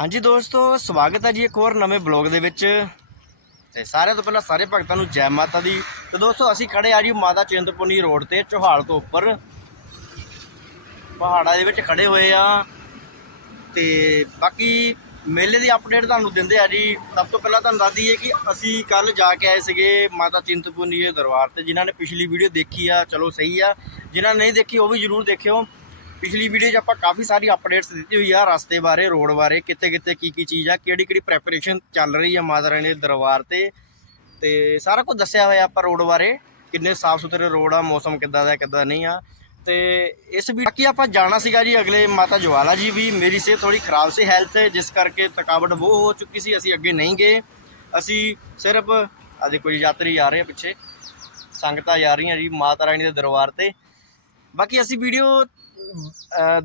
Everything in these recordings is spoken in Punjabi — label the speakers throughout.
Speaker 1: ਹਾਂਜੀ ਦੋਸਤੋ, ਸਵਾਗਤ ਹੈ ਜੀ ਇੱਕ ਹੋਰ ਨਵੇਂ ਬਲੌਗ ਦੇ ਵਿੱਚ। ਤੇ ਸਾਰਿਆਂ ਤੋਂ ਪਹਿਲਾਂ ਸਾਰੇ ਭਗਤਾਂ ਨੂੰ ਜੈ ਮਾਤਾ ਦੀ। ਤੇ ਦੋਸਤੋ, ਅਸੀਂ ਖੜੇ ਆ ਜੀ ਮਾਤਾ ਚਿੰਤਪੁਰਨੀ ਰੋਡ ਤੇ, ਚੋਹਾਲ ਤੋਂ ਉੱਪਰ। ਪਹਾੜਾਂ ਦੇ ਵਿੱਚ ਖੜੇ ਹੋਏ ਆ। ਤੇ ਬਾਕੀ ਮੇਲੇ ਦੀ ਅਪਡੇਟ ਤੁਹਾਨੂੰ ਦਿੰਦੇ ਆ ਜੀ। ਸਭ ਤੋਂ ਪਹਿਲਾਂ ਤੁਹਾਨੂੰ ਦੱਸ ਦਈਏ ਕਿ ਅਸੀਂ ਕੱਲ ਜਾ ਕੇ ਆਏ ਸੀਗੇ ਮਾਤਾ ਚਿੰਤਪੁਰਨੀ ਦੇ ਦਰਬਾਰ ਤੇ, ਜਿਨ੍ਹਾਂ ਨੇ ਪਿਛਲੀ ਵੀਡੀਓ ਦੇਖੀ ਆ, ਚਲੋ ਸਹੀ ਆ। ਜਿਨ੍ਹਾਂ ਨੇ ਨਹੀਂ ਦੇਖੀ, ਉਹ ਵੀ ਜਰੂਰ ਦੇਖਿਓ। ਪਿਛਲੀ ਵੀਡੀਓ 'ਚ ਆਪਾਂ ਕਾਫੀ ਸਾਰੀ ਅਪਡੇਟਸ ਦਿੱਤੀ ਹੋਈ ਆ ਰਸਤੇ ਬਾਰੇ ਰੋਡ ਬਾਰੇ ਕਿੱਥੇ ਕਿੱਥੇ ਕੀ ਕੀ ਚੀਜ਼ ਆ ਕਿਹੜੀ ਕਿਹੜੀ ਪ੍ਰੈਪਰੇਸ਼ਨ ਚੱਲ ਰਹੀ ਆ ਮਾਤਾ ਰਾਣੀ ਦੇ ਦਰਬਾਰ ਤੇ। ਤੇ ਸਾਰਾ ਕੁਝ ਦੱਸਿਆ ਹੋਇਆ ਆਪਾਂ ਰੋਡ ਬਾਰੇ, ਕਿੰਨੇ ਸਾਫ਼ ਸੁਥਰੇ ਰੋਡ ਆ, ਮੌਸਮ ਕਿੱਦਾਂ ਦਾ, ਕਿੱਦਾਂ ਨਹੀਂ ਆ। ਤੇ ਇਸ ਵੀ ਬਾਕੀ ਆਪਾਂ ਜਾਣਾ ਸੀਗਾ ਜੀ ਅਗਲੇ ਮਾਤਾ ਜਵਾਲਾ ਜੀ ਵੀ, ਮੇਰੀ ਸਿਹਤ ਥੋੜੀ ਖਰਾਬ ਸੀ ਹੈਲਥ ਜਿਸ ਕਰਕੇ ਥਕਾਵਟ ਬਹੁਤ ਹੋ ਚੁੱਕੀ ਸੀ, ਅਸੀਂ ਅੱਗੇ ਨਹੀਂ ਗਏ। ਅਸੀਂ ਸਿਰਫ ਆ ਦੇਖੋ ਜੀ, ਯਾਤਰੀ ਆ ਰਹੇ ਆ ਪਿੱਛੇ। ਸੰਗਤਾਂ ਜਾ ਰਹੀਆਂ ਜੀ ਮਾਤਾ ਰਾਣੀ ਦੇ ਦਰਬਾਰ ਤੇ। ਬਾਕੀ ਅਸੀਂ ਵੀਡੀਓ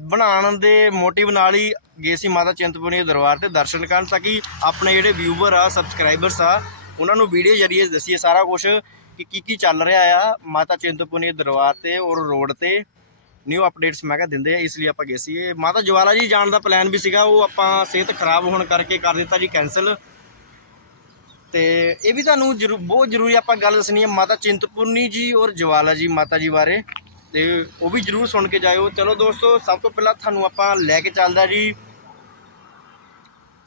Speaker 1: ਬਣਾਉਣ ਦੇ ਮੋਟਿਵ ਨਾਲ ਹੀ ਗਏ ਸੀ ਮਾਤਾ ਚਿੰਤਪੁਰਨੀ ਦੇ ਦਰਬਾਰ ਤੇ ਦਰਸ਼ਨ ਕਰਨ, ਤਾਂ ਕਿ ਆਪਣੇ ਜਿਹੜੇ ਵਿਊਵਰ ਆ ਸਬਸਕ੍ਰਾਈਬਰਸ ਆ, ਉਹਨਾਂ ਨੂੰ ਵੀਡੀਓ ਜਰੀਏ ਦੱਸੀਏ ਸਾਰਾ ਕੁਝ ਕਿ ਕੀ ਕੀ ਚੱਲ ਰਿਹਾ ਆ ਮਾਤਾ ਚਿੰਤਪੁਰਨੀ ਦੇ ਦਰਬਾਰ ਤੇ ਔਰ ਰੋਡ ਤੇ। ਨਿਊ ਅਪਡੇਟਸ ਮੈਂ ਕਿਹਾ ਦਿੰਦੇ ਆ, ਇਸ ਲਈ ਆਪਾਂ ਗਏ ਸੀ ਇਹ ਮਾਤਾ ਜਵਾਲਾ ਜੀ ਜਾਣ ਦਾ ਪਲਾਨ ਵੀ ਸੀਗਾ, ਉਹ ਆਪਾਂ ਸਿਹਤ ਖਰਾਬ ਹੋਣ ਕਰਕੇ ਕਰ ਦਿੱਤਾ ਜੀ ਕੈਨਸਲ ਤੇ ਇਹ ਵੀ ਤੁਹਾਨੂੰ ਜ਼ਰੂ, ਬਹੁਤ ਜ਼ਰੂਰੀ ਆਪਾਂ ਗੱਲ ਦੱਸਣੀ ਹੈ ਮਾਤਾ ਚਿੰਤਪੁਰਨੀ ਜੀ ਔਰ ਜਵਾਲਾ ਜੀ, ਮਾਤਾ ਜੀ ਬਾਰੇ। ਤੇ ਉਹ ਵੀ ਜਰੂਰ ਸੁਣ ਕੇ ਜਾਇਓ। ਚਲੋ ਦੋਸਤੋ, ਸਭ ਤੋਂ ਪਹਿਲਾਂ ਤੁਹਾਨੂੰ ਆਪਾਂ ਲੈ ਕੇ ਚੱਲਦਾ ਜੀ।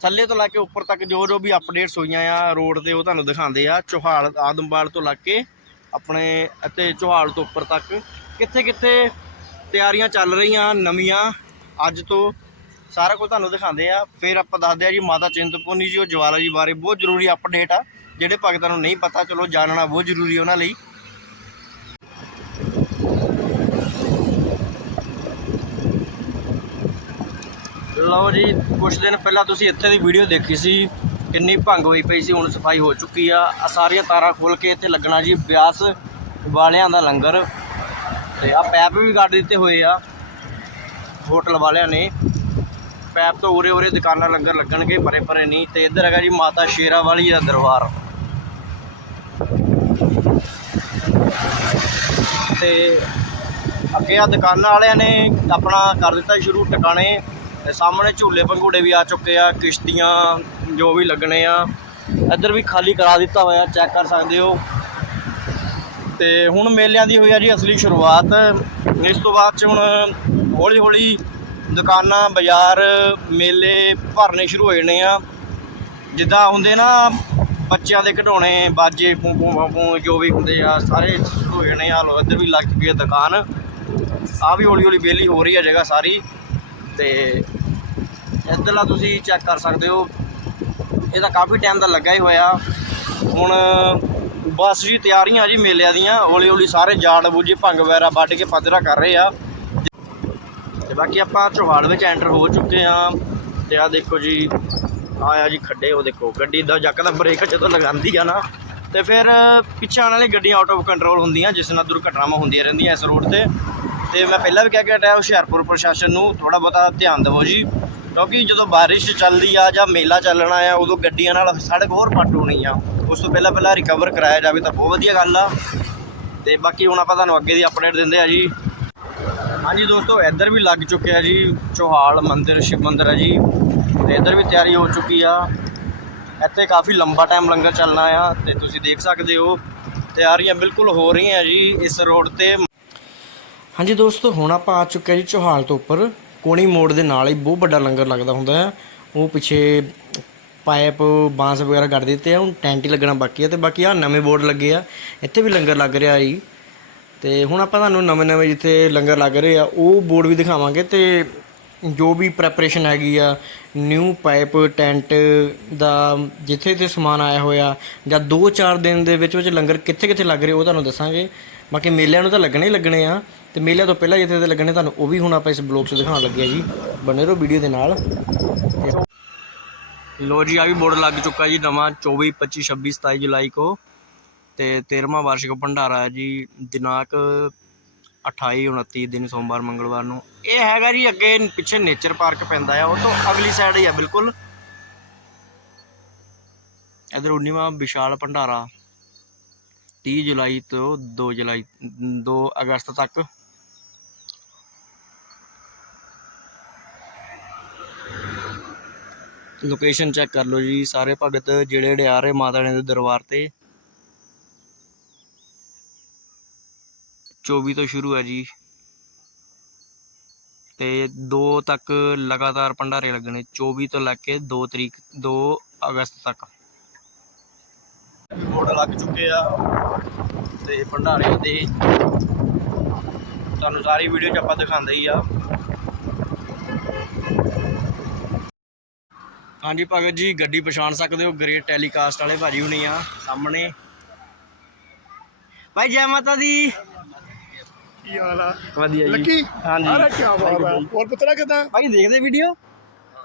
Speaker 1: ਥੱਲੇ ਤੋਂ ਲੈ ਕੇ ਉੱਪਰ ਤੱਕ ਜੋ ਜੋ ਵੀ ਅਪਡੇਟਸ ਹੋਈਆਂ ਆ, ਰੋਡ ਤੇ ਉਹ ਤੁਹਾਨੂੰ ਦਿਖਾਉਂਦੇ ਆ। ਚੋਹਾਲ ਆਦਮਬਾਲ ਤੋਂ ਲੱਗ ਕੇ ਆਪਣੇ ਅਤੇ ਚੋਹਾਲ ਤੋਂ ਉੱਪਰ ਤੱਕ। ਕਿੱਥੇ ਕਿੱਥੇ ਤਿਆਰੀਆਂ ਚੱਲ ਰਹੀਆਂ ਨਵੀਆਂ ਅੱਜ ਤੋਂ, ਸਾਰਾ ਕੁਝ ਤੁਹਾਨੂੰ ਦਿਖਾਉਂਦੇ ਆ। ਫਿਰ ਆਪਾਂ ਦੱਸਦੇ ਆ ਜੀ, ਮਾਤਾ ਚਿੰਤਪੁਰਨੀ ਜੀ, ਉਹ ਜਵਾਲਾ ਜੀ ਬਾਰੇ ਬਹੁਤ ਜ਼ਰੂਰੀ ਅਪਡੇਟ ਆ। ਜਿਹੜੇ ਭਗਤਾਂ ਨੂੰ ਨਹੀਂ ਪਤਾ, ਚਲੋ ਜਾਣਨਾ ਬਹੁਤ ਜ਼ਰੂਰੀ ਉਹਨਾਂ ਲਈ। ਲਓ ਜੀ ਕੁਝ ਦਿਨ ਪਹਿਲਾਂ ਤੁਸੀਂ ਇੱਥੇ ਦੀ ਵੀਡੀਓ ਦੇਖੀ ਸੀ, ਕਿੰਨੀ ਭੰਗ ਹੋਈ ਪਈ ਸੀ, ਹੁਣ ਸਫ਼ਾਈ ਹੋ ਚੁੱਕੀ ਆ। ਆ ਸਾਰੀਆਂ ਤਾਰਾਂ ਖੋਲ ਕੇ ਇੱਥੇ ਲੱਗਣਾ ਜੀ, ਬਿਆਸ ਵਾਲਿਆਂ ਦਾ ਲੰਗਰ। ਤੇ ਆ ਪੈਪ ਵੀ ਕੱਢ ਦਿੱਤੇ ਹੋਏ ਆ, ਹੋਟਲ ਵਾਲਿਆਂ ਨੇ। ਪੈਪ ਤੋਂ ਉਰੇ ਉਰੇ ਦੁਕਾਨਾਂ ਲੰਗਰ ਲੱਗਣਗੇ ਪਰੇ ਪਰੇ ਨਹੀਂ। ਤੇ ਇੱਧਰ ਹੈਗਾ ਜੀ, ਮਾਤਾ ਸ਼ੇਰਾ ਵਾਲੀ ਦਾ ਦਰਬਾਰ। ਤੇ ਅੱਗੇ ਆ ਦੁਕਾਨਾਂ ਵਾਲਿਆਂ ਨੇ ਆਪਣਾ ਕਰ ਦਿੱਤਾ ਸ਼ੁਰੂ, ਟਿਕਾਣੇ। ਤੇ ਸਾਹਮਣੇ ਝੂਲੇ ਪੰਘੂੜੇ ਵੀ ਆ ਚੁੱਕੇ ਆ, ਕਿਸ਼ਤੀਆਂ ਜੋ ਵੀ ਲੱਗਣੇ ਆ, ਇੱਧਰ ਵੀ ਖਾਲੀ ਕਰਾ ਦਿੱਤਾ ਹੋਇਆ ਚੈੱਕ ਕਰ ਸਕਦੇ ਹੋ। ਤੇ ਹੁਣ ਮੇਲਿਆਂ ਦੀ ਹੋਈ ਆ ਜੀ ਅਸਲੀ ਸ਼ੁਰੂਆਤ। ਇਸ ਤੋਂ ਬਾਅਦ ਚ ਹੁਣ ਹੌਲੀ ਹੌਲੀ ਦੁਕਾਨਾਂ, ਬਾਜ਼ਾਰ, ਮੇਲੇ ਭਰਨੇ ਸ਼ੁਰੂ ਹੋ ਜਾਣੇ ਆ। ਜਿੱਦਾਂ ਹੁੰਦੇ ਨਾ, ਬੱਚਿਆਂ ਦੇ ਖਿਡੌਣੇ, ਬਾਜੇ ਪੂੰ ਪੂੰ ਪੂੰ ਜੋ ਵੀ ਹੁੰਦੇ ਆ, ਸਾਰੇ ਸ਼ੁਰੂ ਹੋ ਜਾਣੇ ਆ। ਲੋ ਇੱਧਰ ਵੀ ਲੱਗ ਚੁੱਕੀ ਆ ਦੁਕਾਨ। ਆ ਵੀ ਹੌਲੀ ਹੌਲੀ ਵਿਹਲੀ ਹੋ ਰਹੀ ਆ ਜਗ੍ਹਾ ਸਾਰੀ। ਤੇ ਇੱਧਰਲਾ ਤੁਸੀਂ ਚੈੱਕ ਕਰ ਸਕਦੇ ਹੋ। ਇਹਦਾ ਕਾਫੀ ਟਾਈਮ ਦਾ ਲੱਗਾ ਹੀ ਹੋਇਆ। ਹੁਣ ਬਸ ਜੀ ਤਿਆਰੀਆਂ ਜੀ ਮੇਲਿਆਂ ਦੀਆਂ। ਹੌਲੀ ਹੌਲੀ ਸਾਰੇ ਜਾੜ ਬੂਝੇ ਭੰਗ ਵਗੈਰਾ ਵੱਢ ਕੇ ਪੱਧਰਾ ਕਰ ਰਹੇ ਆ। ਤੇ ਬਾਕੀ ਆਪਾਂ ਚੋਹਾਲ ਵਿੱਚ ਐਂਟਰ ਹੋ ਚੁੱਕੇ ਆ। ਤੇ ਆ ਦੇਖੋ ਜੀ ਆਇਆ ਜੀ ਖੱਡੇ, ਉਹ ਦੇਖੋ, ਗੱਡੀ ਦਾ ਜੱਕਦਾ ਬ੍ਰੇਕ ਜਦੋਂ ਲਗਾਉਂਦੀ ਆ ਨਾ, ਤੇ ਫਿਰ ਪਿੱਛੇ ਆਉਣ ਵਾਲੀ ਗੱਡੀਆਂ ਆਊਟ ਆਫ ਕੰਟਰੋਲ ਹੁੰਦੀਆਂ, ਜਿਸ ਨਾਲ ਦੁਰਘਟਨਾਵਾਂ ਹੁੰਦੀਆਂ ਰਹਿੰਦੀਆਂ ਇਸ ਰੋਡ ਤੇ। ਤੇ ਮੈਂ ਪਹਿਲਾਂ ਵੀ ਕਹਿ ਕੇ ਹਟਿਆ ਹੁਸ਼ਿਆਰਪੁਰ ਪ੍ਰਸ਼ਾਸਨ ਨੂੰ ਥੋੜਾ ਬਹੁਤਾ ਧਿਆਨ ਦਿਵੋ ਜੀ। ਕਿਉਂਕਿ ਜਦੋਂ ਬਾਰਿਸ਼ ਚੱਲਦੀ ਆ ਜਾਂ ਮੇਲਾ ਚੱਲਣਾ ਆ, ਉਦੋਂ ਗੱਡੀਆਂ ਨਾਲ ਸੜਕ ਹੋਰ ਪੱਟ ਹੋਣੀ ਆ। ਉਸ ਤੋਂ ਪਹਿਲਾਂ ਪਹਿਲਾਂ ਰਿਕਵਰ ਕਰਾਇਆ ਜਾਵੇ ਤਾਂ ਬਹੁਤ ਵਧੀਆ ਗੱਲ ਆ। ਤੇ ਬਾਕੀ ਹੁਣ ਆਪਾਂ ਤੁਹਾਨੂੰ ਅੱਗੇ ਦੀ ਅਪਡੇਟ ਦਿੰਦੇ ਆ ਜੀ। ਹਾਂਜੀ ਦੋਸਤੋ, ਇੱਧਰ ਵੀ ਲੱਗ ਚੁੱਕਿਆ ਜੀ ਚੋਹਾਲ ਮੰਦਿਰ, ਸ਼ਿਵ ਮੰਦਿਰ ਹੈ ਜੀ। ਤੇ ਇੱਧਰ ਵੀ ਤਿਆਰੀ ਹੋ ਚੁੱਕੀ ਆ। ਇੱਥੇ ਕਾਫੀ ਲੰਬਾ ਟਾਈਮ ਲੰਗਰ ਚੱਲਣਾ ਆ ਤੇ ਤੁਸੀਂ ਦੇਖ ਸਕਦੇ ਹੋ, ਤਿਆਰੀਆਂ ਬਿਲਕੁਲ ਹੋ ਰਹੀਆਂ ਜੀ ਇਸ ਰੋਡ ਤੇ। ਹਾਂਜੀ ਦੋਸਤੋ, ਹੁਣ ਆਪਾਂ ਆ ਚੁੱਕੇ ਜੀ ਚੋਹਾਲ ਤੋਂ ਉੱਪਰ। ਕੋਣੀ ਮੋੜ ਦੇ ਨਾਲ ਹੀ ਬਹੁਤ ਵੱਡਾ ਲੰਗਰ ਲੱਗਦਾ ਹੁੰਦਾ ਹੈ। ਉਹ ਪਿੱਛੇ ਪਾਈਪ, ਬਾਂਸ ਵਗੈਰਾ ਕੱਢ ਦਿੱਤੇ ਆ, ਹੁਣ ਟੈਂਟ ਹੀ ਲੱਗਣਾ ਬਾਕੀ ਆ ਤੇ ਬਾਕੀ ਆ ਨਵੇਂ ਬੋਰਡ ਲੱਗੇ ਆ। ਇੱਥੇ ਵੀ ਲੰਗਰ ਲੱਗ ਰਿਹਾ ਜੀ। ਤੇ ਹੁਣ ਆਪਾਂ ਤੁਹਾਨੂੰ ਨਵੇਂ ਨਵੇਂ ਜਿੱਥੇ ਲੰਗਰ ਲੱਗ ਰਹੇ ਆ, ਉਹ ਬੋਰਡ ਵੀ ਦਿਖਾਵਾਂਗੇ ਤੇ ਜੋ ਵੀ ਪ੍ਰੈਪਰੇਸ਼ਨ ਹੈਗੀ ਆ ਨਿਊ ਪਾਈਪ ਟੈਂਟ ਦਾ ਜਿੱਥੇ ਜਿੱਥੇ ਸਮਾਨ ਆਇਆ ਹੋਇਆ, ਜਾਂ 2-4 ਦਿਨ ਦੇ ਵਿੱਚ ਵਿੱਚ ਲੰਗਰ ਕਿੱਥੇ ਕਿੱਥੇ ਲੱਗ ਰਹੇ ਉਹ ਤੁਹਾਨੂੰ ਦੱਸਾਂਗੇ। ਬਾਕੀ ਮੇਲਿਆਂ ਨੂੰ ਤਾਂ ਲੱਗਣੇ ਹੀ ਲੱਗਣੇ ਆ। ਤੇ ਮੇਲਿਆਂ ਤੋਂ ਪਹਿਲਾਂ ਜਿੱਥੇ ਤੇ ਲੱਗਣੇ ਤੁਹਾਨੂੰ ਉਹ ਵੀ ਹੁਣ ਆਪਾਂ ਇਸ ਬਲੌਗ 'ਚ ਦਿਖਾਉਣ ਲੱਗੇ ਆ ਜੀ। ਬਣੇ ਰਹੋ ਵੀਡੀਓ ਦੇ ਨਾਲ। ਲੋ ਜੀ, ਆ ਵੀ ਬੋਰਡ ਲੱਗ ਚੁੱਕਾ ਜੀ ਨਵਾਂ 24 25 26 27 ਜੁਲਾਈ ਕੋ। ਤੇ 13ਵਾਂ ਵਾਰਸ਼ਿਕ ਭੰਡਾਰਾ ਹੈ ਜੀ, ਦਿਨਾਂਕ 28 29 ਦਿਨ ਸੋਮਵਾਰ, ਮੰਗਲਵਾਰ ਨੂੰ। ਇਹ ਹੈਗਾ ਜੀ ਅੱਗੇ ਪਿੱਛੇ ਨੇਚਰ ਪਾਰਕ ਪੈਂਦਾ ਆ, ਉਹ ਤੋਂ ਅਗਲੀ ਸਾਈਡ ਹੀ ਆ, ਬਿਲਕੁਲ। ਇਧਰ 19ਵਾਂ ਵਿਸ਼ਾਲ ਭੰਡਾਰਾ। 30 ਜੁਲਾਈ ਤੋਂ 2 ਜੁਲਾਈ 2 ਅਗਸਤ ਤੱਕ। ਲੋਕੇਸ਼ਨ ਚੈੱਕ ਕਰ ਲਓ ਜੀ, ਸਾਰੇ ਭਗਤ ਜਿਹੜੇ ਜਿਹੜੇ ਆ ਰਹੇ ਮਾਤਾ ਰਾਣੀ ਦੇ ਦਰਬਾਰ ਤੇ। 24 ਤੋਂ ਸ਼ੁਰੂ ਹੈ ਜੀ। ਤੇ 2 ਤੱਕ ਲਗਾਤਾਰ ਭੰਡਾਰੇ ਲੱਗਣੇ 24 ਤੋਂ ਲੈ ਕੇ 2 ਤਰੀਕ 2 ਅਗਸਤ ਤੱਕ। ਬੋਰਡ ਲੱਗ ਚੁੱਕੇ ਆ ਤੇ ਭੰਡਾਰੇ ਦੇ ਤੁਹਾਨੂੰ ਸਾਰੀ ਵੀਡੀਓ ਚ ਆਪਾਂ ਦਿਖਾਉਂਦੇ ਹੀ ਆ। ਹਾਂਜੀ ਭਗਤ ਜੀ ਗੱਡੀ ਪਛਾਣ ਸਕਦੇ ਹੋ? ਗ੍ਰੇਟ ਟੈਲੀਕਾਸਟ ਵਾਲੇ ਭਾਜੀ ਹੁਣੀ ਆ ਸਾਹਮਣੇ। ਭਾਈ ਜੈ ਮਾਤਾ ਦੀ।
Speaker 2: ਕੀ ਹਾਲ ਆ?
Speaker 1: ਵਧੀਆ ਜੀ।
Speaker 2: ਲੱਕੀ?
Speaker 1: ਹਾਂਜੀ।
Speaker 2: ਅਰੇ ਕੀ ਬਾਤ ਹੈ ਹੋਰ ਪੁੱਤਰਾ ਕਿਦਾਂ?
Speaker 1: ਭਾਈ ਦੇਖਦੇ ਵੀਡੀਓ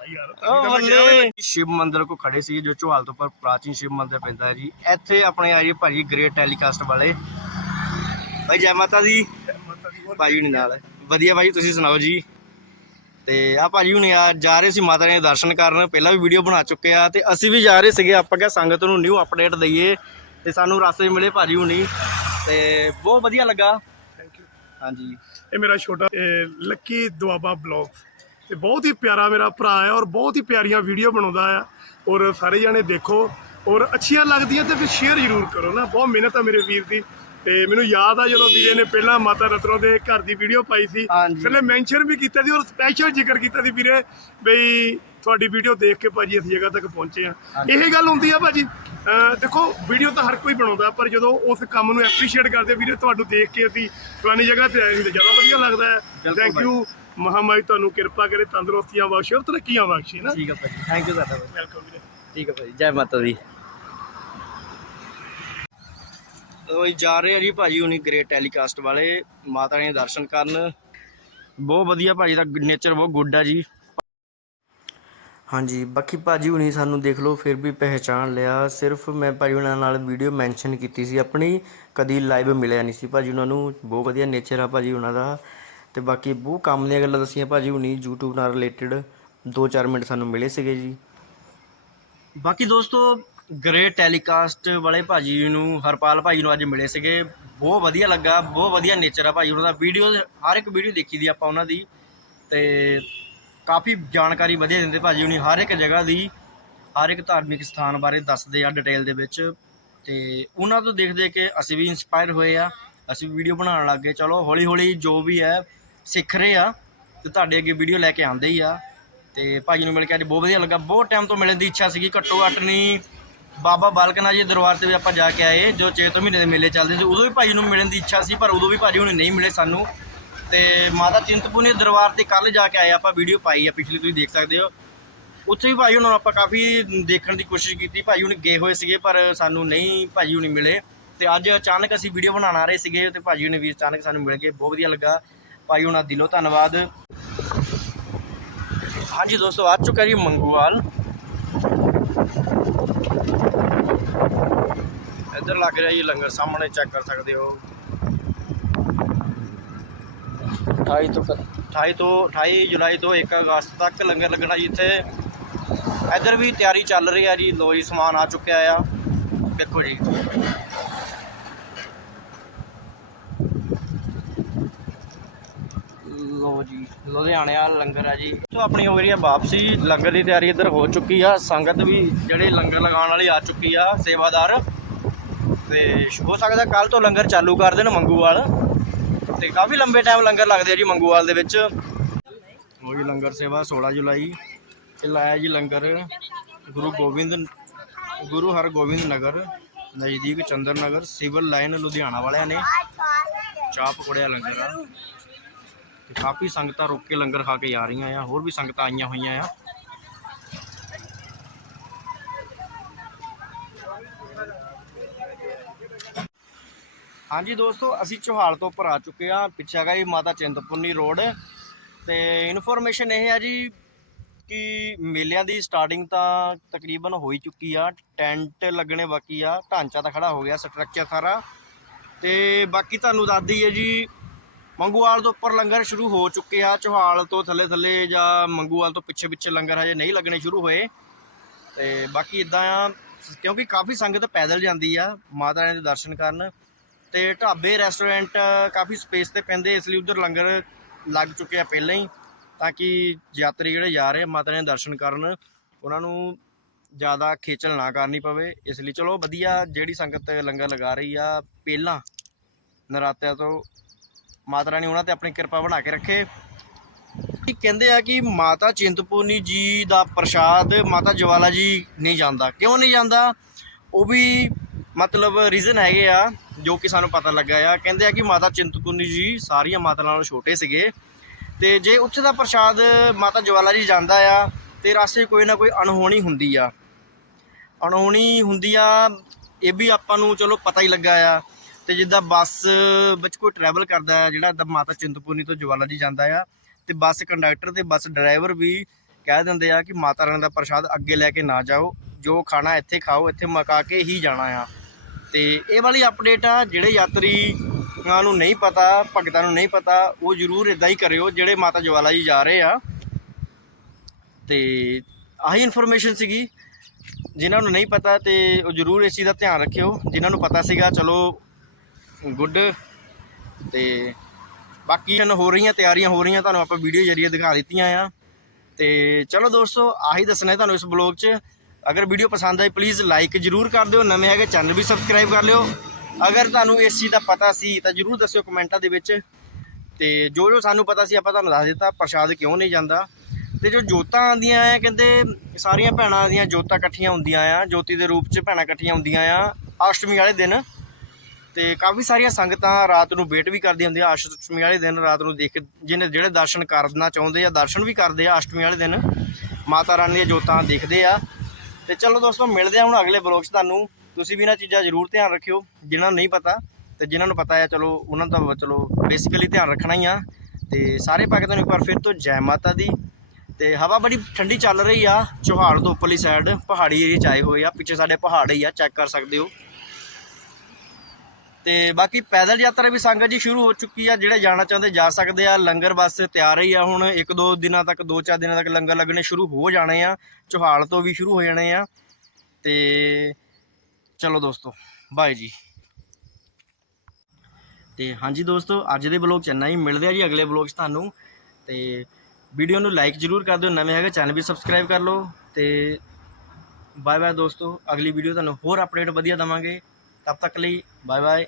Speaker 2: ਯਾਰ
Speaker 1: ਉਹ ਬੱਲੇ ਸ਼ਿਵ ਮੰਦਿਰ ਕੋ ਖੜੇ ਸੀ ਜੋ ਚੋਹਾਲ ਤੋਂ ਪਰ ਪ੍ਰਾਚੀਨ ਸ਼ਿਵ ਮੰਦਿਰ ਪੈਂਦਾ ਹੈ ਜੀ। ਇੱਥੇ ਆਪਣੇ ਆ ਜੀ ਭਾਜੀ ਗ੍ਰੇਟ ਟੈਲੀਕਾਸਟ ਵਾਲੇ। ਭਾਈ ਜੈ ਮਾਤਾ ਦੀ। ਭਾਜੀ ਹੁਣੀ ਨਾਲ ਵਧੀਆ ਭਾਈ ਤੁਸੀਂ ਸੁਣਾਓ ਜੀ? ਤੇ ਆ ਭਾਜੀ ਹੁਣੀ ਆ ਜਾ ਰਹੇ ਸੀ ਮਾਤਾ ਰਾਣੀ ਦੇ ਦਰਸ਼ਨ ਕਰਨ। ਪਹਿਲਾਂ ਵੀ ਵੀਡੀਓ ਬਣਾ ਚੁੱਕੇ ਆ ਤੇ ਅਸੀਂ ਵੀ ਜਾ ਰਹੇ ਸੀਗੇ। ਆਪਾਂ ਕਿਹਾ ਸੰਗਤ ਨੂੰ ਨਿਊ ਅਪਡੇਟ ਦਈਏ ਤੇ ਸਾਨੂੰ ਰਸਤੇ 'ਚ ਮਿਲੇ ਭਾਜੀ ਹੁਣੀ। ਤੇ ਬਹੁਤ ਵਧੀਆ ਲੱਗਾ।
Speaker 2: ਥੈਂਕ ਯੂ
Speaker 1: ਹਾਂਜੀ।
Speaker 2: ਇਹ ਮੇਰਾ ਛੋਟਾ ਲੱਕੀ ਦੁਆਬਾ ਬਲੌਗਸ ਤੇ ਬਹੁਤ ਹੀ ਪਿਆਰਾ ਮੇਰਾ ਭਰਾ ਹੈ ਔਰ ਬਹੁਤ ਹੀ ਪਿਆਰੀਆਂ ਵੀਡੀਓ ਬਣਾਉਂਦਾ ਆ ਔਰ ਸਾਰੇ ਜਾਣੇ ਦੇਖੋ। ਔਰ ਅੱਛੀਆਂ ਲੱਗਦੀਆਂ ਤੇ ਫਿਰ ਸ਼ੇਅਰ ਜ਼ਰੂਰ ਕਰੋ ਨਾ। ਬਹੁਤ ਮਿਹਨਤ ਆ ਮੇਰੇ ਵੀਰ ਦੀ। ਤੇ ਮੈਨੂੰ ਯਾਦ ਆ ਜਦੋਂ ਵੀਰੇ ਨੇ ਪਹਿਲਾਂ ਮਾਤਾ ਰਤਨੋ ਦੇ ਘਰ ਦੀ ਵੀਡੀਓ ਪਾਈ ਸੀ। ਫਿਰ ਮੈਂਸ਼ਨ ਵੀ ਕੀਤਾ ਸੀ ਔਰ ਸਪੈਸ਼ਲ ਜ਼ਿਕਰ ਕੀਤਾ ਸੀ ਵੀਰੇ ਬਈ ਤੁਹਾਡੀ ਵੀਡੀਓ ਦੇਖ ਕੇ ਭਾਜੀ ਇਸ ਜਗ੍ਹਾ ਤੱਕ ਪਹੁੰਚੇ ਆ। ਇਹ ਗੱਲ ਹੁੰਦੀ ਆ ਭਾਜੀ ਦੇਖੋ ਵੀਡੀਓ ਤਾਂ ਹਰ ਕੋਈ ਬਣਾਉਂਦਾ ਪਰ ਜਦੋਂ ਉਸ ਕੰਮ ਨੂੰ ਐਪਰੀਸ਼ੀਏਟ ਕਰਦੇ ਵੀਰੇ ਤੁਹਾਨੂੰ ਦੇਖ ਕੇ ਅਸੀਂ ਫਲਾਨੀ ਜਗ੍ਹਾ ਤੇ ਆਏ ਤਾਂ ਜ਼ਿਆਦਾ ਵਧੀਆ ਲੱਗਦਾ ਹੈ। ਥੈਂਕ ਯੂ ਮਹਾਮਾਈ ਤੁਹਾਨੂੰ ਕਿਰਪਾ ਕਰੇ ਤੰਦਰੁਸਤੀਆਂ ਬਖਸ਼ੇ ਔਰ ਤਰੱਕੀਆਂ ਬਖਸ਼ੇ ਨਾ।
Speaker 1: ਠੀਕ ਹੈ ਭਾਜੀ ਥੈਂਕ ਯੂ ਤੁਹਾਡਾ ਭਾਜੀ।
Speaker 2: ਵੈਲਕਮ ਵੀਰੇ।
Speaker 1: ਠੀਕ ਹੈ ਭਾਜੀ ਜੈ ਮਾਤਾ ਦੀ। ਉਹ ਜਾ ਰਹੇ ਆ ਜੀ ਭਾਜੀ ਹੁਣੀ ਗ੍ਰੇਟ ਟੈਲੀਕਾਸਟ ਵਾਲੇ ਮਾਤਾ ਰਾਣੀ ਦੇ ਦਰਸ਼ਨ ਕਰਨ। ਬਹੁਤ ਵਧੀਆ ਭਾਜੀ ਦਾ ਨੇਚਰ ਬਹੁਤ ਗੁੱਡ ਆ ਜੀ। ਹਾਂਜੀ ਬਾਕੀ ਭਾਜੀ ਹੁਣੀ ਸਾਨੂੰ ਦੇਖ ਲਓ ਫਿਰ ਵੀ ਪਹਿਚਾਣ ਲਿਆ। ਸਿਰਫ ਮੈਂ ਭਾਜੀ ਹੁਣਾਂ ਨਾਲ ਵੀਡੀਓ ਮੈਂਸ਼ਨ ਕੀਤੀ ਸੀ ਆਪਣੀ ਕਦੀ ਲਾਈਵ ਮਿਲਿਆ ਨਹੀਂ ਸੀ ਭਾਜੀ ਉਹਨਾਂ ਨੂੰ। ਬਹੁਤ ਵਧੀਆ ਨੇਚਰ ਆ ਭਾਜੀ ਹੁਣਾਂ ਦਾ। ਤੇ ਬਾਕੀ ਬਹੁਤ ਕੰਮ ਦੀਆਂ ਗੱਲਾਂ ਦੱਸੀਆਂ ਭਾਜੀ ਹੁਣੀ YouTube ਨਾਲ ਰਿਲੇਟਡ 2-4 ਮਿੰਟ ਸਾਨੂੰ ਮਿਲੇ ਸੀਗੇ ਜੀ। ਬਾਕੀ ਦੋਸਤੋ ਗ੍ਰੇਟ ਟੈਲੀਕਾਸਟ ਵਾਲੇ ਭਾਜੀ ਨੂੰ, ਹਰਪਾਲ ਭਾਜੀ ਨੂੰ ਅੱਜ ਮਿਲੇ ਸੀਗੇ। ਬਹੁਤ ਵਧੀਆ ਲੱਗਾ, ਬਹੁਤ ਵਧੀਆ ਨੇਚਰ ਆ ਭਾਜੀ ਉਹਨਾਂ ਦਾ। ਵੀਡੀਓ ਹਰ ਇੱਕ ਵੀਡੀਓ ਦੇਖੀ ਦੀ ਆਪਾਂ ਉਹਨਾਂ ਦੀ। ਤੇ ਕਾਫੀ ਜਾਣਕਾਰੀ ਵਧੀਆ ਦਿੰਦੇ ਭਾਜੀ ਹੁਣੀ ਹਰ ਇੱਕ ਜਗ੍ਹਾ ਦੀ। ਹਰ ਇੱਕ ਧਾਰਮਿਕ ਸਥਾਨ ਬਾਰੇ ਦੱਸਦੇ ਆ ਡਿਟੇਲ ਦੇ ਵਿੱਚ। ਤੇ ਉਹਨਾਂ ਤੋਂ ਦੇਖ ਦੇਖ ਕੇ ਅਸੀਂ ਵੀ ਇਨਸਪਾਇਰ ਹੋਏ ਆ। ਅਸੀਂ ਵੀਡੀਓ ਬਣਾਉਣ ਲੱਗ ਗਏ। ਚਲੋ ਹੌਲੀ ਹੌਲੀ ਜੋ ਵੀ ਹੈ ਸਿੱਖ ਰਹੇ ਆ ਤੇ ਤੁਹਾਡੇ ਅੱਗੇ ਵੀਡੀਓ ਲੈ ਕੇ ਆਉਂਦੇ ਹੀ ਆ। ਤੇ ਭਾਜੀ ਨੂੰ ਮਿਲ ਕੇ ਅੱਜ ਬਹੁਤ ਵਧੀਆ ਲੱਗਾ। ਬਹੁਤ ਟਾਈਮ ਤੋਂ ਮਿਲਣ ਦੀ ਇੱਛਾ ਸੀਗੀ, ਘੱਟੋ ਘੱਟ ਨਹੀਂ। ਬਾਬਾ ਬਾਲਕਨਾਥ ਜੀ ਦੇ ਦਰਬਾਰ ਤੇ ਵੀ ਆਪਾਂ ਜਾ ਕੇ ਆਏ, ਜੋ ਤੋਂ ਮਹੀਨੇ ਦੇ ਮੇਲੇ ਚੱਲਦੇ ਸੀ। ਉਦੋਂ ਵੀ ਭਾਜੀ ਨੂੰ ਮਿਲਣ ਦੀ ਇੱਛਾ ਸੀ, ਪਰ ਉਦੋਂ ਵੀ ਭਾਜੀ ਹੁਣ ਨਹੀਂ ਮਿਲੇ ਸਾਨੂੰ। ਤੇ ਮਾਤਾ ਚਿੰਤਪੁਰਨੀ ਦਰਬਾਰ ਤੇ ਕੱਲ ਜਾ ਕੇ ਆਏ ਆਪਾਂ ਵੀਡੀਓ ਪਾਈ ਆ, ਪਿਛਲੀ ਤੁਸੀਂ ਦੇਖ ਸਕਦੇ ਹੋ। ਉੱਥੇ ਵੀ ਭਾਜੀ ਉਹਨਾਂ ਨੂੰ ਆਪਾਂ ਕਾਫੀ ਦੇਖਣ ਦੀ ਕੋਸ਼ਿਸ਼ ਕੀਤੀ। ਭਾਜੀ ਹੁਣ ਗਏ ਹੋਏ ਸੀਗੇ, ਪਰ ਸਾਨੂੰ ਨਹੀਂ ਭਾਜੀ ਹੁਣੀ ਮਿਲੇ। ਤੇ ਅੱਜ ਅਚਾਨਕ ਅਸੀਂ ਵੀਡੀਓ ਬਣਾਉਣ ਆ ਰਹੇ ਸੀਗੇ ਤੇ ਭਾਜੀ ਹੁਣੇ ਵੀ ਅਚਾਨਕ ਸਾਨੂੰ ਮਿਲ ਗਏ, ਬਹੁਤ ਵਧੀਆ ਲੱਗਾ। ਭਾਜੀ ਹੁਣਾਂ ਦਿਲੋਂ ਧੰਨਵਾਦ। ਹਾਂਜੀ ਦੋਸਤੋ ਆ ਚੁੱਕਾ ਜੀ ਮੰਗੂਵਾਲ। ਇੱਧਰ ਲੱਗ ਰਿਹਾ ਜੀ ਲੰਗਰ ਸਾਹਮਣੇ ਚੈੱਕ ਕਰ ਸਕਦੇ ਹੋ। 28 ਤੋਂ 28 ਤੋਂ 28 ਜੁਲਾਈ ਤੋਂ 1 ਅਗਸਤ ਤੱਕ ਲੰਗਰ ਲੱਗਣਾ ਜੀ ਇੱਥੇ। ਇੱਧਰ ਵੀ ਤਿਆਰੀ ਚੱਲ ਰਹੀ ਹੈ ਜੀ ਲੋ ਜੀ ਸਮਾਨ ਆ ਚੁੱਕਿਆ ਆ। ਦੇਖੋ ਜੀ। ਲੋ ਜੀ, ਲੁਧਿਆਣੇ ਆ ਲੰਗਰ ਆ ਜੀ। ਤੋਂ ਆਪਣੀ ਹੋ ਰਹੀ ਆ ਵਾਪਸੀ, ਲੰਗਰ ਦੀ ਤਿਆਰੀ ਇੱਧਰ ਹੋ ਚੁੱਕੀ ਆ। ਸੰਗਤ ਵੀ ਜਿਹੜੇ ਲੰਗਰ ਲਗਾਉਣ ਵਾਲੀ ਆ ਚੁੱਕੀ ਆ, ਸੇਵਾਦਾਰ। ਤੇ ਹੋ ਸਕਦਾ ਕੱਲ ਤੋਂ ਲੰਗਰ ਚਾਲੂ ਕਰ ਦੇਣ ਮੰਗੂਵਾਲ। ਤੇ ਕਾਫੀ ਲੰਬੇ ਟਾਈਮ ਲੰਗਰ ਲੱਗਦੇ ਆ ਜੀ ਮੰਗੂਵਾਲ ਦੇ ਵਿੱਚ। ਉਹ ਜੀ ਲੰਗਰ ਸੇਵਾ 16 ਜੁਲਾਈ। ਇਹ ਲਾਇਆ ਜੀ ਲੰਗਰ ਗੁਰੂ ਗੋਬਿੰਦ, ਗੁਰੂ ਹਰਗੋਬਿੰਦ ਨਗਰ, ਨਜ਼ਦੀਕ ਚੰਦਰ ਨਗਰ, ਸਿਵਲ ਲਾਈਨ ਲੁਧਿਆਣਾ ਵਾਲਿਆਂ ਨੇ। ਚਾਹ ਪਕੌੜਿਆ ਲੰਗਰ ਆ। ਤੇ ਕਾਫੀ ਸੰਗਤਾਂ ਰੁਕ ਕੇ ਲੰਗਰ ਖਾ ਕੇ ਜਾ ਰਹੀਆਂ ਆ, ਹੋਰ ਵੀ ਸੰਗਤਾਂ ਆਈਆਂ ਹੋਈਆਂ ਆ। ਹਾਂਜੀ ਦੋਸਤੋ, ਅਸੀਂ ਚੋਹਾਲ ਤੋਂ ਉੱਪਰ ਆ ਚੁੱਕੇ ਆ, ਪਿੱਛੇ ਹੈਗਾ ਜੀ ਮਾਤਾ ਚਿੰਤਪੁਰਨੀ ਰੋਡ। ਤੇ ਇਨਫੋਰਮੇਸ਼ਨ ਇਹ ਹੈ ਜੀ ਕਿ ਮੇਲਿਆਂ ਦੀ ਸਟਾਰਟਿੰਗ ਤਾਂ ਤਕਰੀਬਨ ਹੋ ਹੀ ਚੁੱਕੀ ਆ, ਟੈਂਟ ਲੱਗਣੇ ਬਾਕੀ ਆ, ਢਾਂਚਾ ਤਾਂ ਖੜਾ ਹੋ ਗਿਆ, ਸਟਰਕਚਰ ਸਾਰਾ। ਤੇ ਬਾਕੀ ਤੁਹਾਨੂੰ ਦੱਸ ਦਈਏ ਜੀ ਮੰਗੂਵਾਲ ਤੋਂ ਉੱਪਰ ਲੰਗਰ ਸ਼ੁਰੂ ਹੋ ਚੁੱਕੇ ਆ। ਚੋਹਾਲ ਤੋਂ ਥੱਲੇ ਥੱਲੇ ਜਾਂ ਮੰਗੂਵਾਲ ਤੋਂ ਪਿੱਛੇ ਪਿੱਛੇ ਲੰਗਰ ਹਜੇ ਨਹੀਂ ਲੱਗਣੇ ਸ਼ੁਰੂ ਹੋਏ। ਤੇ ਬਾਕੀ ਇਦਾਂ ਆ, ਕਿਉਂਕਿ ਕਾਫੀ ਸੰਗਤ ਪੈਦਲ ਜਾਂਦੀ ਆ ਮਾਤਾ ਰਾਣੀ ਦੇ ਦਰਸ਼ਨ ਕਰਨ। ਤੇ ਢਾਬੇ, ਰੈਸਟੋਰੈਂਟ ਕਾਫੀ ਸਪੇਸ ਤੇ ਪੈਂਦੇ, ਇਸ ਲਈ ਉਧਰ ਲੰਗਰ ਲੱਗ ਚੁੱਕੇ ਆ ਪਹਿਲਾਂ ਹੀ, ਤਾਂ ਕਿ ਯਾਤਰੀ ਜਿਹੜੇ ਜਾ ਰਹੇ ਆ ਮਾਤਾ ਰਾਣੀ ਦੇ ਦਰਸ਼ਨ ਕਰਨ, ਉਹਨਾਂ ਨੂੰ ਜ਼ਿਆਦਾ ਖੇਚਲ ਨਾ ਕਰਨੀ ਪਵੇ। ਇਸ ਲਈ ਚਲੋ ਵਧੀਆ ਜਿਹੜੀ ਸੰਗਤ ਲੰਗਰ ਲਗਾ ਰਹੀ ਆ, ਪਹਿਲਾਂ ਨਰਾਤਿਆਂ ਤੋਂ ਮਾਤਾ ਰਾਣੀ ਉਹਨਾਂ ਤੇ ਆਪਣੀ ਕਿਰਪਾ ਬਣਾ ਕੇ ਰੱਖੇ। ਕੀ ਕਹਿੰਦੇ ਆ ਕਿ ਮਾਤਾ ਚਿੰਤਪੂਰਨੀ ਜੀ ਦਾ ਪ੍ਰਸ਼ਾਦ ਮਾਤਾ ਜਵਾਲਾ ਜੀ ਨਹੀਂ ਜਾਂਦਾ। ਕਿਉਂ ਨਹੀਂ ਜਾਂਦਾ? ਉਹ ਵੀ ਮਤਲਬ ਰੀਜ਼ਨ ਹੈਗੇ ਆ, ਜੋ ਕਿ ਸਾਨੂੰ ਪਤਾ ਲੱਗਾ ਆ। ਕਹਿੰਦੇ ਆ ਕਿ ਮਾਤਾ ਚਿੰਤਪੂਰਨੀ ਜੀ ਸਾਰੀਆਂ ਮਾਤਾ ਨਾਲੋਂ ਛੋਟੇ ਸੀਗੇ। ਤੇ ਜੇ ਉੱਥੇ ਦਾ ਪ੍ਰਸ਼ਾਦ ਮਾਤਾ ਜਵਾਲਾ ਜੀ ਜਾਂਦਾ ਆ, ਤੇ ਰਾਸਤੇ ਕੋਈ ਨਾ ਕੋਈ ਅਣਹੋਣੀ ਹੁੰਦੀ ਆ। ਅਣਹੋਣੀ ਹੁੰਦੀ ਆ, ਇਹ ਵੀ ਆਪਾਂ ਨੂੰ ਚਲੋ ਪਤਾ ਹੀ ਲੱਗਾ ਆ। ਤੇ ਜਿੱਦਾਂ ਬੱਸ ਵਿੱਚ ਕੋਈ ਟਰੈਵਲ ਕਰਦਾ ਆ ਜਿਹੜਾ ਦ- ਮਾਤਾ ਚਿੰਤਪੁਰਨੀ ਤੋਂ ਜਵਾਲਾ ਜੀ ਜਾਂਦਾ ਆ, ਤੇ ਬੱਸ ਕੰਡਕਟਰ ਤੇ ਬੱਸ ਡਰਾਈਵਰ ਵੀ ਕਹਿ ਦਿੰਦੇ ਆ ਕਿ ਮਾਤਾ ਰਾਣੀ ਦਾ ਪ੍ਰਸ਼ਾਦ ਅੱਗੇ ਲੈ ਕੇ ਨਾ ਜਾਓ, ਜੋ ਖਾਣਾ ਇੱਥੇ ਖਾਓ, ਇੱਥੇ ਮਕਾ ਕੇ ਹੀ ਜਾਣਾ ਆ। ਤੇ ਇਹ ਵਾਲੀ ਅਪਡੇਟ ਆ, ਜਿਹੜੇ ਯਾਤਰੀ ਨੂੰ ਨਹੀਂ ਪਤਾ, ਭਗਤਾਂ ਨੂੰ ਨਹੀਂ ਪਤਾ, ਉਹ ਜ਼ਰੂਰ ਇਦਾਂ ਹੀ ਕਰਿਓ, ਜਿਹੜੇ ਮਾਤਾ ਜਵਾਲਾ ਜੀ ਜਾ ਰਹੇ ਆ। ਤੇ ਆਹੀ ਇਨਫੋਰਮੇਸ਼ਨ ਸੀਗੀ, ਜਿਨ੍ਹਾਂ ਨੂੰ ਨਹੀਂ ਪਤਾ ਤੇ ਉਹ ਜ਼ਰੂਰ ਇਸ ਚੀਜ਼ ਦਾ ਧਿਆਨ ਰੱਖਿਓ, ਜਿਨ੍ਹਾਂ ਨੂੰ ਪਤਾ ਸੀਗਾ, ਚਲੋ ਗੁੱਡ। ਤੇ ਬਾਕੀ ਹਨ ਹੋ ਰਹੀਆਂ ਤਿਆਰੀਆਂ, ਹੋ ਰਹੀਆਂ ਤੁਹਾਨੂੰ ਆਪਾਂ ਵੀਡੀਓ ਜਰੀਏ ਦਿਖਾ ਦਿੱਤੀਆਂ ਆ। ਤੇ ਚਲੋ ਦੋਸਤੋ, ਆਹੀ ਦੱਸਣਾ ਤੁਹਾਨੂੰ ਇਸ ਬਲੌਗ 'ਚ। ਅਗਰ ਵੀਡੀਓ ਪਸੰਦ ਆਈ ਪਲੀਜ਼ ਲਾਈਕ ਜਰੂਰ ਕਰ ਦਿਓ। ਨਵੇਂ ਹੈਗੇ ਚੈਨਲ ਵੀ ਸਬਸਕ੍ਰਾਈਬ ਕਰ ਲਿਓ। ਅਗਰ ਤੁਹਾਨੂੰ ਇਸ ਚੀਜ਼ ਦਾ ਪਤਾ ਸੀ, ਤਾਂ ਜਰੂਰ ਦੱਸਿਓ ਕਮੈਂਟਾਂ ਦੇ ਵਿੱਚ। ਤੇ ਜੋ ਜੋ ਸਾਨੂੰ ਪਤਾ ਸੀ, ਆਪਾਂ ਤੁਹਾਨੂੰ ਦੱਸ ਦਿੱਤਾ। ਪ੍ਰਸ਼ਾਦ ਕਿਉਂ ਨਹੀਂ ਜਾਂਦਾ? ਤੇ ਜੋ ਜੋਤਾਂ ਆਉਂਦੀਆਂ ਆ, ਕਹਿੰਦੇ ਸਾਰੀਆਂ ਭੈਣਾਂ ਦੀਆਂ ਜੋਤਾਂ ਇਕੱਠੀਆਂ ਹੁੰਦੀਆਂ ਆ। ਜੋਤੀ ਦੇ ਰੂਪ 'ਚ ਭੈਣਾਂ ਇਕੱਠੀਆਂ ਹੁੰਦੀਆਂ ਆ। ਅਸ਼ਟਮੀ ਵਾਲੇ ਦਿਨ ਤੇ ਕਾਫੀ ਸਾਰੀਆਂ ਸੰਗਤਾਂ ਰਾਤ ਨੂੰ ਵੇਟ ਵੀ ਕਰਦੀਆਂ ਹੁੰਦੀਆਂ, ਅਸ਼ਟਮੀ ਵਾਲੇ ਦਿਨ ਰਾਤ ਨੂੰ ਦੇਖ, ਜਿਹਨੇ ਜਿਹੜੇ ਦਰਸ਼ਨ ਕਰਨਾ ਚਾਹੁੰਦੇ ਆ, ਦਰਸ਼ਨ ਵੀ ਕਰਦੇ ਆ ਅਸ਼ਟਮੀ ਵਾਲੇ ਦਿਨ, ਮਾਤਾ ਰਾਣੀ ਦੀਆਂ ਜੋਤਾਂ ਦੇਖਦੇ ਆ। ਤੇ ਚਲੋ ਦੋਸਤੋ, ਮਿਲਦੇ ਆ ਹੁਣ ਅਗਲੇ ਬਲੌਗ 'ਚ ਤੁਹਾਨੂੰ। ਤੁਸੀਂ ਵੀ ਇਹਨਾਂ ਚੀਜ਼ਾਂ ਜ਼ਰੂਰ ਧਿਆਨ ਰੱਖਿਓ, ਜਿਨ੍ਹਾਂ ਨੂੰ ਨਹੀਂ ਪਤਾ ਤੇ ਜਿਨ੍ਹਾਂ ਨੂੰ ਪਤਾ ਆ, ਚਲੋ ਉਹਨਾਂ ਦਾ ਚਲੋ ਬੇਸਿਕਲੀ ਧਿਆਨ ਰੱਖਣਾ ਹੀ ਆ। ਤੇ ਸਾਰੇ ਭਗਤਾਂ ਨੂੰ ਇੱਕ ਵਾਰ ਫਿਰ ਤੋਂ ਜੈ ਮਾਤਾ ਦੀ। ਤੇ ਹਵਾ ਬੜੀ ਠੰਡੀ ਚੱਲ ਰਹੀ ਆ ਚੋਹਾਲ ਤੋਂ ਉੱਪਰਲੀ ਸਾਈਡ ਪਹਾੜੀ ਏਰੀਆ ਚ ਆਏ ਹੋਏ ਆ। ਪਿੱਛੇ ਸਾਡੇ ਪਹਾੜ ਹੀ ਆ ਚੈੱਕ ਕਰ ਸਕਦੇ ਹੋ। ਤੇ ਬਾਕੀ ਪੈਦਲ ਯਾਤਰਾ ਵੀ ਸੰਗਤ ਜੀ ਸ਼ੁਰੂ ਹੋ ਚੁੱਕੀ ਆ, ਜਿਹੜੇ ਜਾਣਾ ਚਾਹੁੰਦੇ ਜਾ ਸਕਦੇ ਆ, ਲੰਗਰ ਬਸ ਤਿਆਰ ਹੀ ਆ ਹੁਣ, ਇੱਕ ਦੋ ਦਿਨਾਂ ਤੱਕ, ਦੋ ਚਾਰ ਦਿਨਾਂ ਤੱਕ ਲੰਗਰ ਲੱਗਣੇ ਸ਼ੁਰੂ ਹੋ ਜਾਣੇ ਆ, ਚੋਹਾਲ ਤੋਂ ਵੀ ਸ਼ੁਰੂ ਹੋ ਜਾਣੇ ਆ, ਤੇ ਚਲੋ ਦੋਸਤੋ, ਬਾਏ ਜੀ। ਤੇ ਹਾਂਜੀ ਦੋਸਤੋ, ਅੱਜ ਦੇ ਬਲੌਗ ਚ ਇੰਨਾ ਹੀ, ਮਿਲਦੇ ਆ ਜੀ ਅਗਲੇ ਬਲੌਗ 'ਚ ਤੁਹਾਨੂੰ, ਤੇ ਵੀਡੀਓ ਨੂੰ ਲਾਈਕ ਜਰੂਰ ਕਰ ਦਿਓ, ਨਵੇਂ ਹੈਗਾ ਚੈਨਲ ਵੀ ਸਬਸਕ੍ਰਾਈਬ ਕਰ ਲਓ, ਤੇ ਬਾਏ ਬਾਏ ਦੋਸਤੋ, ਅਗਲੀ ਵੀਡੀਓ ਤੁਹਾਨੂੰ ਹੋਰ ਅਪਡੇਟ ਵਧੀਆ ਦਵਾਂਗੇ। ਤਬ ਤੱਕ ਲਈ ਬਾਏ ਬਾਏ